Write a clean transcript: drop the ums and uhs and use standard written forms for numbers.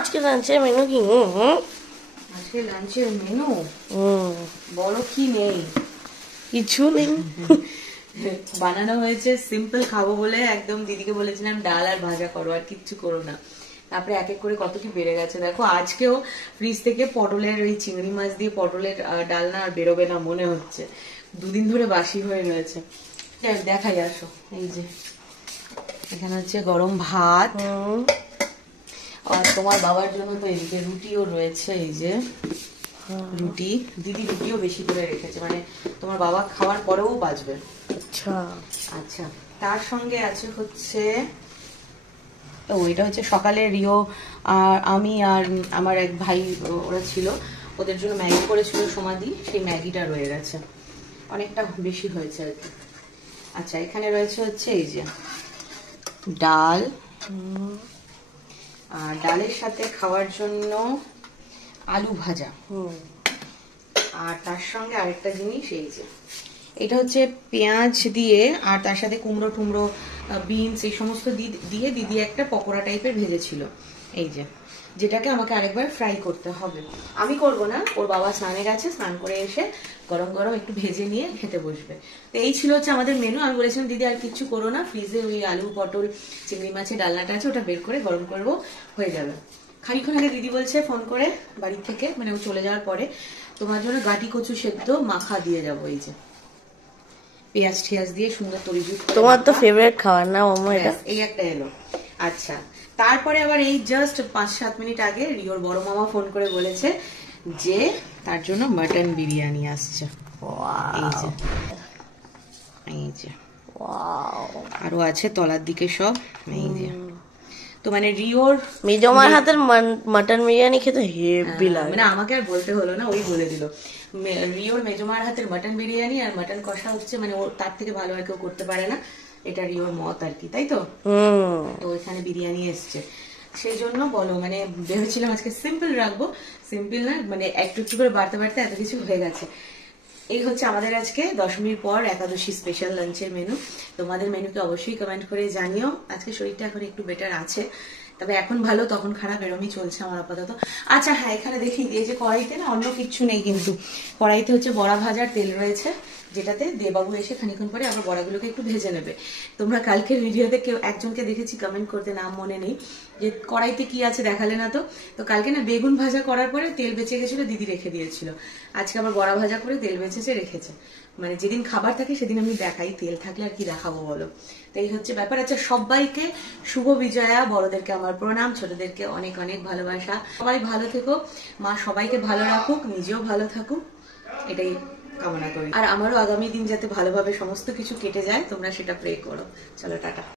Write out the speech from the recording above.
আজকে লাঞ্চের মেনু কি? আজকে লাঞ্চের মেনু বলো কি নেই, কিছু নেই। বানানো হয়েছে সিম্পল খাবো বলে, একদম দিদিকে বলেছিলাম ডাল আর ভাজা করো, আর কিচ্ছু করো না। তারপরে এক এক করে কত কি বেড়ে গেছে দেখো। আজকেও ফ্রিজ থেকে পটলের ওই চিংড়ি মাছ দিয়ে পটলের ডালনা আর বেরোবে না মনে হচ্ছে, দুদিন ধরে বাসি হয়ে রয়েছে। দেখাই আসো, এই যে এখানে হচ্ছে গরম ভাত, আর তোমার বাবার জন্য তো এদিকে রুটিও রয়েছে। এই যে রুটি, দিদি রুটিও বেশি করে রেখেছে, মানে তোমার বাবা খাওয়ার পরেও বাঁচবে। আচ্ছা আচ্ছা, তার সঙ্গে আছে হচ্ছে এটা হচ্ছে সকালে রিও আর আমি আর আমার এক ভাই ওরা ছিল, ওদের জন্য ম্যাগি করেছিল সমাধি, সেই ম্যাগিটা রয়ে গেছে, অনেকটা বেশি হয়েছে আর কি। আচ্ছা, এখানে রয়েছে হচ্ছে এই যে ডাল, আর ডালের সাথে খাওয়ার জন্য আলু ভাজা, আর তার সঙ্গে আরেকটা জিনিস এই যে এটা হচ্ছে পেঁয়াজ দিয়ে, আর তার সাথে কুমড়ো টুমড়ো বিনস এই সমস্ত দিয়ে দিদি একটা পকোড়া টাইপের ভেজেছিল, এই যে যেটাকে আমাকে আরেকবার ফ্রাই করতে হবে। আমি করব না, ওর বাবা স্নানে গেছে, স্নান করে এসে গরম গরম একটু ভেজে নিয়ে খেতে বসবে। তো এই ছিল হচ্ছে আমাদের মেনু। আমি বলেছিলাম দিদি আর কিচ্ছু করো না, ফ্রিজে ওই আলু পটল চিংড়ি মাছের ডালনাটা আছে, ওটা বের করে গরম করবো, হয়ে যাবে। খানিক্ষণ আগে দিদি বলছে ফোন করে বাড়ি থেকে, মানে ও চলে যাওয়ার পরে, তোমার জন্য গাটি কচু সেদ্ধ মাখা দিয়ে যাবো, এই যে পেঁয়াজ টিয়াজ দিয়ে সুন্দর তরিযুক্ত। তোমার তো ফেভারিট খাবার না মাম্মা এটা? এই একটা এলো। আচ্ছা, তারপরে আবার এই জাস্ট 5-7 মিনিট আগে রিওর বড় মামা ফোন করে বলেছে যে তার জন্য মাটন বিরিয়ানি আসছে। এই যে এই যে আরো আছে তলার দিকে সব, এই যে। তো মানে রিওর মেজমার হাতের মাটন বিরিয়ানি খেতে হেভি লাগে, মানে আমাকে আর বলতে হলো না, ওই বলে দিল। রিওর মেজমার হাতের মাটন বিরিয়ানি আর মাটন কষা হচ্ছে, মানে ওর তার থেকে ভালো আর কেউ করতে পারে না, এটা রিওর মত আর কি, তাই তো? তো এখানে বিরিয়ানি এসছে, সেই জন্য বলো মানে ভেবেছিলাম আজকে সিম্পল রাখবো, সিম্পল না মানে একটু একটু করে বাড়তে বাড়তে এত কিছু হয়ে গেছে। এই হচ্ছে আমাদের আজকে দশমীর পর একাদশী স্পেশাল লাঞ্চের মেনু। তোমাদের মেনুকে অবশ্যই কমেন্ট করে জানিও। আজকে শরীরটা এখন একটু বেটার আছে, তবে এখন ভালো তখন খারাপ এরমই চলছে আমার আপাতত। আচ্ছা হ্যাঁ, এখানে দেখি এই যে কড়াইতে না অন্য কিচ্ছু নেই, কিন্তু কড়াইতে হচ্ছে বড়া ভাজার তেল রয়েছে, যেটাতে দেবাবু এসে খানিক্ষণ পরে আবার বড়াগুলোকে একটু ভেজে নেবে। তোমরা কালকের ভিডিওতে কেউ একজনকে দেখেছি কমেন্ট করতে, নাম মনে নেই, যে কড়াইতে কি আছে দেখালে না। তো কালকে না বেগুন ভাজা করার পরে তেল বেঁচে গেছিল, দিদি রেখে দিয়েছিল, আজকে আবার বড়া ভাজা করে তেল বেঁচেছে রেখেছে। মানে যেদিন খাবার থাকে সেদিন আমি দেখাই, তেল থাকলে আর কি দেখাবো বলো। তো এই হচ্ছে ব্যাপার। আচ্ছা, সবাইকে শুভ বিজয়া, বড়দেরকে আমার প্রণাম, ছোটদেরকে অনেক অনেক ভালোবাসা। সবাই ভালো থেকো, মা সবাইকে ভালো রাখুক, নিজেও ভালো থাকুক, এটাই কামনা করি। আর আমারও আগামী দিন যাতে ভালোভাবে সমস্ত কিছু কেটে যায়, তোমরা সেটা প্রে করো। চলো টাটা।